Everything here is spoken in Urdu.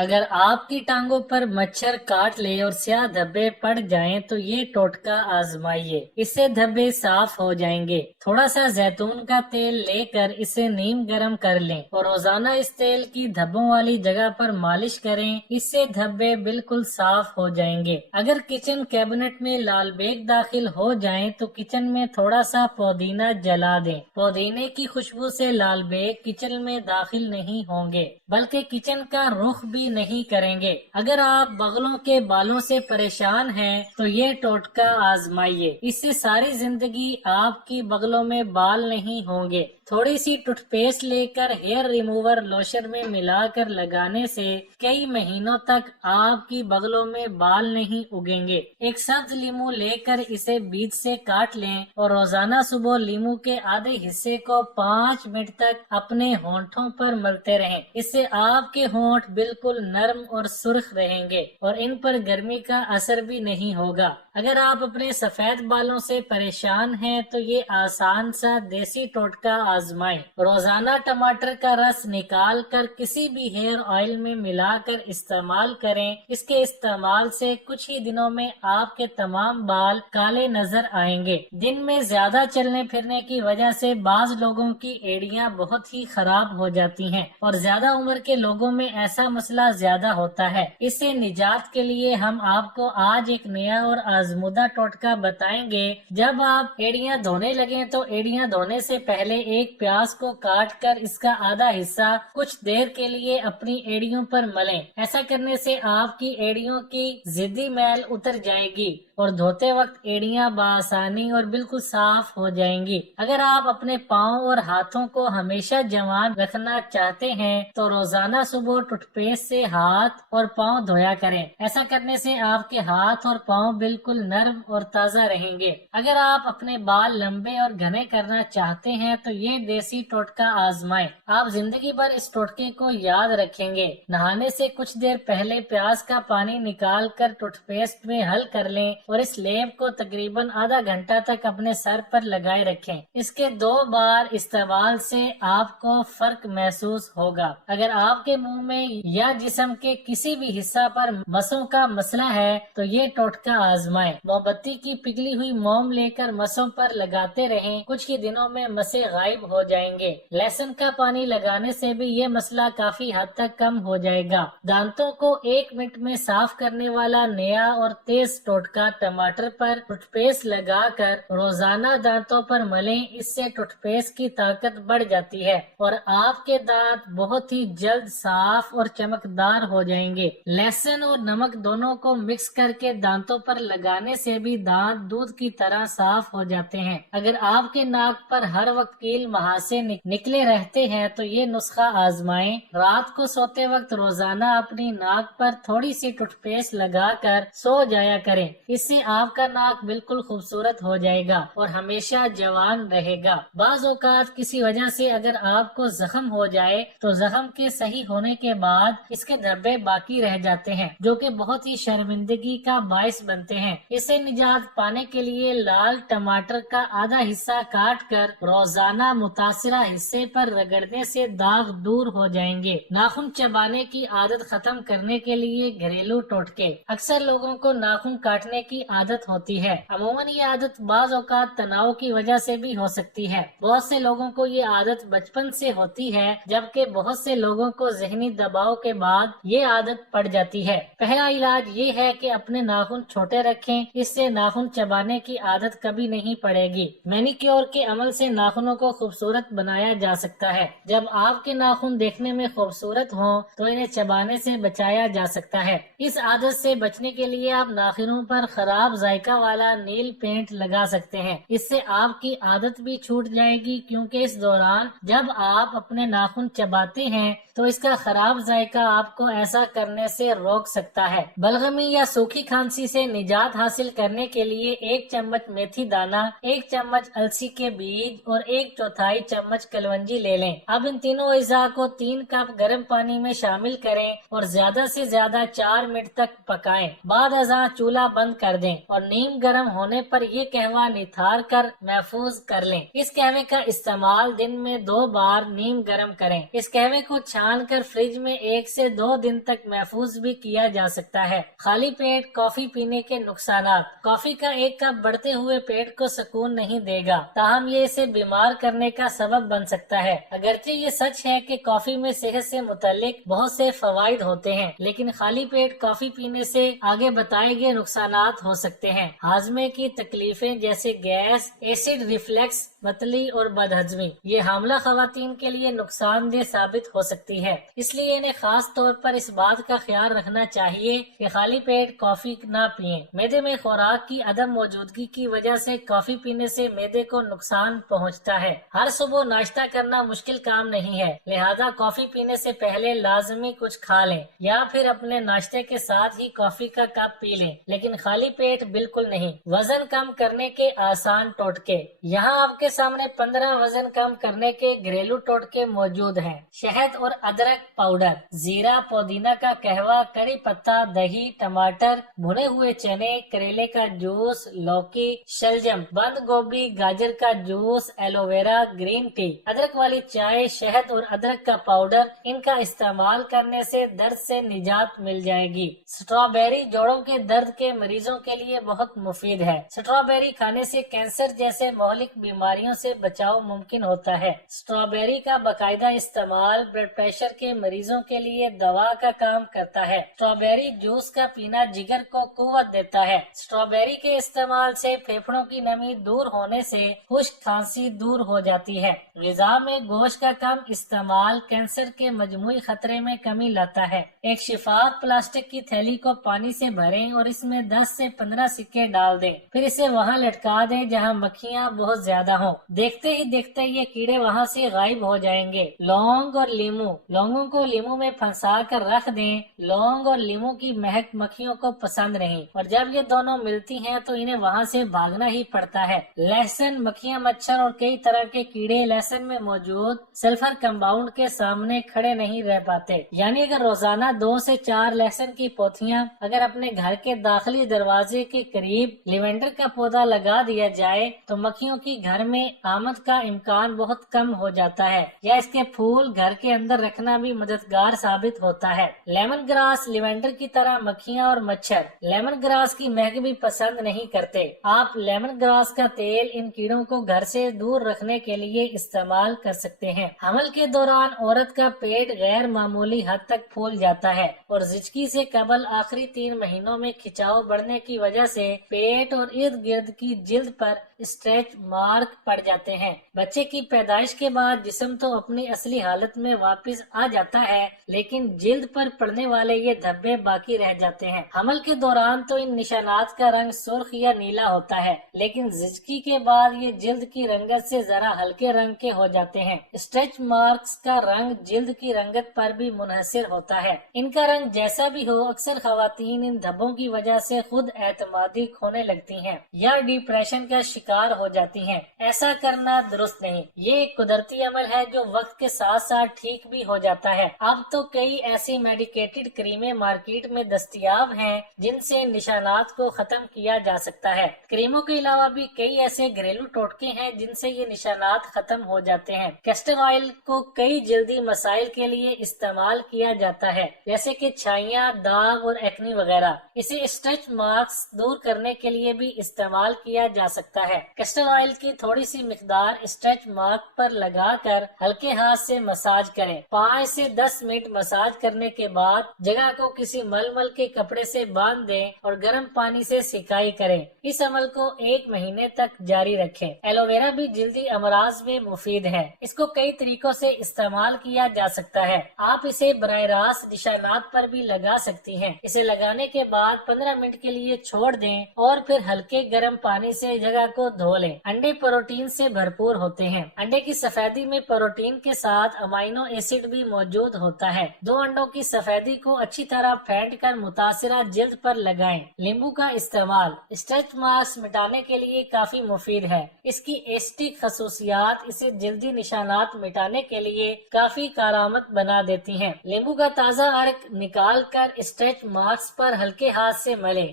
اگر آپ کی ٹانگوں پر مچھر کاٹ لے اور سیاہ دھبے پڑ جائیں تو یہ ٹوٹکا آزمائیے، اس سے دھبے صاف ہو جائیں گے۔ تھوڑا سا زیتون کا تیل لے کر اسے نیم گرم کر لیں اور روزانہ اس تیل کی دھبوں والی جگہ پر مالش کریں، اس سے دھبے بالکل صاف ہو جائیں گے۔ اگر کچن کیبنٹ میں لال بیگ داخل ہو جائیں تو کچن میں تھوڑا سا پودینہ جلا دیں۔ پودینے کی خوشبو سے لال بیگ کچن میں داخل نہیں ہوں گے بلکہ کچن کا رخ بھی نہیں کریں گے۔ اگر آپ بغلوں کے بالوں سے پریشان ہیں تو یہ ٹوٹکا آزمائیے، اس سے ساری زندگی آپ کی بغلوں میں بال نہیں ہوں گے۔ تھوڑی سی ٹوتھ پیسٹ لے کر ہیئر ریموور لوشن میں ملا کر لگانے سے کئی مہینوں تک آپ کی بغلوں میں بال نہیں اگیں گے۔ ایک سبز لیمو لے کر اسے بیج سے کاٹ لیں اور روزانہ صبح لیمو کے آدھے حصے کو 5 منٹ تک اپنے ہونٹوں پر ملتے رہیں، اس سے آپ کے ہونٹ بالکل نرم اور سرخ رہیں گے اور ان پر گرمی کا اثر بھی نہیں ہوگا۔ اگر آپ اپنے سفید بالوں سے پریشان ہیں تو یہ آسان سا دیسی ٹوٹکا آزمائیں۔ روزانہ ٹماٹر کا رس نکال کر کسی بھی ہیئر آئل میں ملا کر استعمال کریں، اس کے استعمال سے کچھ ہی دنوں میں آپ کے تمام بال کالے نظر آئیں گے۔ دن میں زیادہ چلنے پھرنے کی وجہ سے بعض لوگوں کی ایڑیاں بہت ہی خراب ہو جاتی ہیں اور زیادہ عمر کے لوگوں میں ایسا مسئلہ زیادہ ہوتا ہے۔ اس سے نجات کے لیے ہم آپ کو آج ایک نیا اور آزمودہ ٹوٹکا بتائیں گے۔ جب آپ ایڑیاں دھونے لگیں تو ایڑیاں دھونے سے پہلے ایک پیاز کو کاٹ کر اس کا آدھا حصہ کچھ دیر کے لیے اپنی ایڑیوں پر ملیں۔ ایسا کرنے سے آپ کی ایڑیوں کی ضدی میل اتر جائے گی اور دھوتے وقت ایڑیاں بآسانی اور بالکل صاف ہو جائیں گی۔ اگر آپ اپنے پاؤں اور ہاتھوں کو ہمیشہ جوان رکھنا چاہتے ہیں تو روزانہ صبح ٹوتھ پیسٹ سے ہاتھ اور پاؤں دھویا کریں۔ ایسا کرنے سے آپ کے ہاتھ اور پاؤں بالکل نرم اور تازہ رہیں گے۔ اگر آپ اپنے بال لمبے اور گھنے کرنا چاہتے ہیں تو یہ دیسی ٹوٹکا آزمائیں، آپ زندگی بھر اس ٹوٹکے کو یاد رکھیں گے۔ نہانے سے کچھ دیر پہلے پیاز کا پانی نکال کر ٹوتھ پیسٹ میں حل کر لیں اور اس لیپ کو تقریباً آدھا گھنٹہ تک اپنے سر پر لگائے رکھیں۔ اس کے 2 بار استعمال سے آپ کو فرق محسوس ہوگا۔ اگر آپ کے منہ میں یا جسم کے کسی بھی حصہ پر مسوں کا مسئلہ ہے تو یہ ٹوٹکا آزمائیں۔ موم بتی کی پگھلی ہوئی موم لے کر مسوں پر لگاتے رہیں، کچھ ہی دنوں میں مسیں غائب ہو جائیں گے۔ لہسن کا پانی لگانے سے بھی یہ مسئلہ کافی حد تک کم ہو جائے گا۔ دانتوں کو 1 منٹ میں صاف کرنے والا نیا اور تیز ٹوٹکا ٹماٹر پر ٹوتھ پیسٹ لگا کر روزانہ دانتوں پر ملیں، اس سے ٹوتھ پیسٹ کی طاقت بڑھ جاتی ہے اور آپ کے دانت بہت ہی جلد صاف اور چمکدار ہو جائیں گے۔ لہسن اور نمک دونوں کو مکس کر کے دانتوں پر لگانے سے بھی دانت دودھ کی طرح صاف ہو جاتے ہیں۔ اگر آپ کے ناک پر ہر وقت کیل مہاسے نکلے رہتے ہیں تو یہ نسخہ آزمائیں۔ رات کو سوتے وقت روزانہ اپنی ناک پر تھوڑی سی ٹوتھ پیسٹ لگا کر سو جایا کریں، اس سے آپ کا ناک بالکل خوبصورت ہو جائے گا اور ہمیشہ جوان رہے گا۔ بعض اوقات کسی وجہ سے اگر آپ کو زخم ہو جائے تو زخم کے صحیح ہونے کے بعد اس کے دھبے باقی رہ جاتے ہیں جو کہ بہت ہی شرمندگی کا باعث بنتے ہیں۔ اس سے نجات پانے کے لیے لال ٹماٹر کا آدھا حصہ کاٹ کر روزانہ متاثرہ حصے پر رگڑنے سے داغ دور ہو جائیں گے۔ ناخن چبانے کی عادت ختم کرنے کے لیے گھریلو ٹوٹکے۔ اکثر لوگوں کو ناخن کاٹنے کی عادت ہوتی ہے۔ عموماً یہ عادت بعض اوقات تناؤ کی وجہ سے بھی ہو سکتی ہے۔ بہت سے لوگوں کو یہ عادت بچپن سے ہوتی ہے جبکہ بہت سے لوگوں کو ذہنی دباؤ کے بعد یہ عادت پڑ جاتی ہے۔ پہلا علاج یہ ہے کہ اپنے ناخن چھوٹے رکھیں، اس سے ناخن چبانے کی عادت کبھی نہیں پڑے گی۔ مینیکیور کے عمل سے ناخنوں کو خوبصورت بنایا جا سکتا ہے۔ جب آپ کے ناخن دیکھنے میں خوبصورت ہوں تو انہیں چبانے سے بچایا جا سکتا ہے۔ اس عادت سے بچنے کے لیے آپ ناخنوں پر خراب ذائقہ والا نیل پینٹ لگا سکتے ہیں، اس سے آپ کی عادت بھی چھوٹ جائے گی کیونکہ اس دوران جب آپ اپنے ناخن چباتے ہیں تو اس کا خراب ذائقہ آپ کو ایسا کرنے سے روک سکتا ہے۔ بلغمی یا سوکھی کھانسی سے نجات حاصل کرنے کے لیے 1 چمچ میتھی دانہ، 1 چمچ السی کے بیج اور 1/4 چمچ کلونجی لے لیں۔ اب ان تینوں اجزاء کو 3 کپ گرم پانی میں شامل کریں اور زیادہ سے زیادہ 4 منٹ تک پکائیں۔ بعد ازاں چولہا بند کر دیں اور نیم گرم ہونے پر یہ قہوہ نتھار کر محفوظ کر لیں۔ اس قہوے کا استعمال دن میں 2 بار نیم گرم کریں۔ اس قہوے کو چھان چھان کر فریج میں 1 سے 2 دن تک محفوظ بھی کیا جا سکتا ہے۔ خالی پیٹ کافی پینے کے نقصانات۔ کافی کا 1 کپ بڑھتے ہوئے پیٹ کو سکون نہیں دے گا، تاہم یہ اسے بیمار کرنے کا سبب بن سکتا ہے۔ اگرچہ یہ سچ ہے کہ کافی میں صحت سے متعلق بہت سے فوائد ہوتے ہیں، لیکن خالی پیٹ کافی پینے سے آگے بتائے گئے نقصانات ہو سکتے ہیں۔ ہاضمے کی تکلیفیں جیسے گیس، ایسڈ ریفلیکس، متلی اور بدہضمی، یہ حاملہ خواتین کے لیے نقصان دہ ثابت ہو سکتی ہے۔ اس لیے انہیں خاص طور پر اس بات کا خیال رکھنا چاہیے کہ خالی پیٹ کافی نہ پئیں۔ معدے میں خوراک کی عدم موجودگی کی وجہ سے کافی پینے سے معدے کو نقصان پہنچتا ہے۔ ہر صبح ناشتہ کرنا مشکل کام نہیں ہے، لہذا کافی پینے سے پہلے لازمی کچھ کھا لیں یا پھر اپنے ناشتے کے ساتھ ہی کافی کا کپ پی لیں، لیکن خالی پیٹ بالکل نہیں۔ وزن کم کرنے کے آسان ٹوٹکے۔ یہاں آپ کے سامنے 15 وزن کم کرنے کے گھریلو ٹوٹکے موجود ہیں۔ شہد اور ادرک پاؤڈر، زیرہ، پودینہ کا قہوہ، کری پتہ، دہی، ٹماٹر، بھنے ہوئے چنے، کریلے کا جوس، لوکی، شلجم، بند گوبھی، گاجر کا juice, aloe vera, green tea, ادرک والی چائے، شہد اور ادرک کا پاؤڈر، ان کا استعمال کرنے سے درد سے نجات مل جائے گی۔ سٹرابیری جوڑوں کے درد کے مریضوں کے لیے بہت مفید ہے۔ سٹرابیری کھانے سے کینسر جیسے مہلک بیماریوں سے بچاؤ ممکن ہوتا ہے۔ سٹرابیری کا باقاعدہ استعمال بلڈ پریشر کے مریضوں کے لیے دوا کا کام کرتا ہے۔ سٹرابیری جوس کا پینا جگر کو قوت دیتا ہے۔ سٹرابیری کے استعمال سے پھیپھڑوں کی نمی دور ہونے سے خشک کھانسی دور ہو جاتی ہے۔ غذا میں گوشت کا کم استعمال کینسر کے مجموعی خطرے میں کمی لاتا ہے۔ ایک شفاف پلاسٹک کی تھیلی کو پانی سے بھریں اور اس میں 10 سے 15 سکے ڈال دیں، پھر اسے وہاں لٹکا دیں جہاں مکھیاں بہت زیادہ ہوں۔ دیکھتے ہی دیکھتے یہ کیڑے وہاں سے غائب ہو جائیں گے۔ لونگ اور لیمو، لونگوں کو لیمو میں پھنسا کر رکھ دیں۔ لونگ اور لیمو کی مہک مکھیوں کو پسند نہیں، اور جب یہ دونوں ملتی ہیں تو انہیں وہاں سے بھاگنا ہی پڑتا ہے۔ لہسن، مکھیاں، مچھر اور کئی طرح کے کیڑے لہسن میں موجود سلفر کمپاؤنڈ کے سامنے کھڑے نہیں رہ پاتے۔ یعنی اگر روزانہ 2 سے 4 لہسن کی پوتیاں اگر اپنے گھر کے داخلی دروازے کے قریب لیونڈر کا پودا لگا دیا جائے تو مکھیوں کی گھر میں آمد کا امکان بہت کم ہو جاتا ہے، یا اس کے پھول گھر کے اندر رکھنا بھی مددگار ثابت ہوتا ہے۔ لیمن گراس، لیونڈر کی طرح مکھیاں اور مچھر لیمن گراس کی مہک بھی پسند نہیں کرتے۔ آپ لیمن گراس کا تیل ان کیڑوں کو گھر سے دور رکھنے کے لیے استعمال کر سکتے ہیں۔ حمل کے دوران عورت کا پیٹ غیر معمولی حد تک پھول جاتا ہے اور زچگی سے قبل آخری 3 مہینوں میں کھچاؤ بڑھنے کی وجہ سے پیٹ اور ارد گرد کی جلد پر اسٹریچ مارک پڑ جاتے ہیں۔ بچے کی پیدائش کے بعد جسم تو اپنی اصلی حالت میں واپس آ جاتا ہے، لیکن جلد پر پڑنے والے یہ دھبے باقی رہ جاتے ہیں۔ حمل کے دوران تو ان نشانات کا رنگ سرخ یا نیلا ہوتا ہے، لیکن زچگی کے بعد یہ جلد کی رنگت سے ذرا ہلکے رنگ کے ہو جاتے ہیں۔ اسٹریچ مارکس کا رنگ جلد کی رنگت پر بھی منحصر ہوتا ہے۔ ان کا رنگ جیسا بھی ہو، اکثر خواتین ان دھبوں کی وجہ سے خود اعتمادی کھونے لگتی ہیں یا ڈپریشن کا شکار ہو جاتی ہیں۔ ایسا کرنا درست نہیں۔ یہ ایک قدرتی عمل ہے جو وقت کے ساتھ ساتھ ٹھیک بھی ہو جاتا ہے۔ اب تو کئی ایسی میڈیکیٹڈ کریمیں مارکیٹ میں دستیاب ہیں جن سے نشانات کو ختم کیا جا سکتا ہے۔ کریموں کے علاوہ بھی کئی ایسے گھریلو ٹوٹکے ہیں جن سے یہ نشانات ختم ہو جاتے ہیں۔ کیسٹر آئل کو کئی جلدی مسائل کے لیے استعمال کیا جاتا ہے، جیسے کہ چھائیاں، داغ اور ایکنی وغیرہ۔ اسے اسٹریچ مارکس دور کرنے کے لیے بھی استعمال کیا جا سکتا ہے۔ کیسٹر آئل کی تھوڑی سی مقدار اسٹریچ مارک پر لگا کر ہلکے ہاتھ سے مساج کریں۔ 5 سے 10 منٹ مساج کرنے کے بعد جگہ کو کسی ململ کے کپڑے سے باندھ دیں اور گرم پانی سے سکائی کریں۔ اس عمل کو 1 مہینے تک جاری رکھیں۔ ایلو ویرا بھی جلدی امراض میں مفید ہے۔ اس کو کئی طریقوں سے استعمال کیا جا سکتا ہے۔ آپ اسے براہ راست نشانات پر بھی لگا سکتی ہیں۔ اسے لگانے کے بعد 15 منٹ کے لیے چھوڑ دیں اور پھر ہلکے گرم پانی سے جگہ کو دھو لیں۔ انڈے پروٹین سے بھرپور ہوتے ہیں۔ انڈے کی سفیدی میں پروٹین کے ساتھ امائنو ایسڈ بھی موجود ہوتا ہے۔ 2 انڈوں کی سفیدی کو اچھی طرح پھینٹ کر متاثرہ جلد پر لگائیں۔ لیمبو کا استعمال اسٹریچ مارکس مٹانے کے لیے کافی مفید ہے۔ اس کی ایسٹک خصوصیات اسے جلدی نشانات مٹانے کے لیے کافی کارآمد بنا دیتی ہیں۔ لیمبو کا تازہ عرق نکال کر اسٹریچ مارکس پر ہلکے ہاتھ سے ملیں